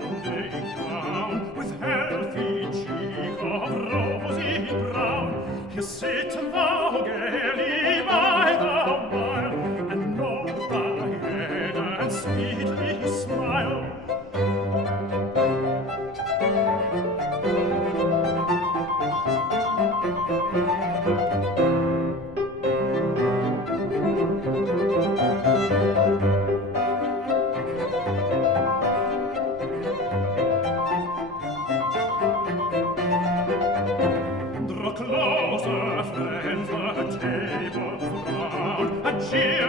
Sunday gown, with healthy cheek of rosy brown. Here sit thou gaily by the while, and nod thy head and sweetly smile. Draw closer, friends, the table's round, and cheer